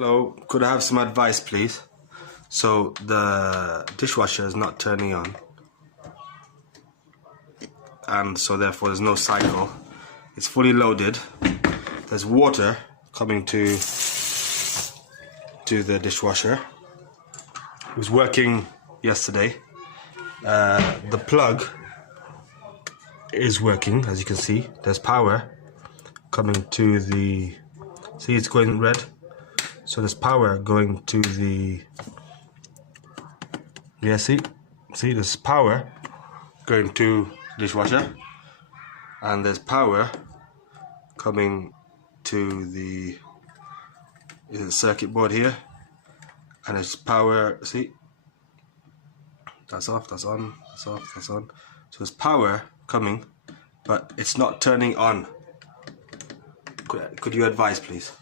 Hello, could I have some advice, please? So the dishwasher is not turning on, and so therefore there's no cycle. It's fully loaded. There's water coming to the dishwasher. It was working yesterday. The plug is working, as you can see. There's power coming to the... See, it's going red. So there's power going to the... Yeah, see, there's power going to dishwasher, and there's power coming to the circuit board here, and there's power. See, that's off, that's on, that's off, that's on. So there's power coming, but it's not turning on. Could you advise, please?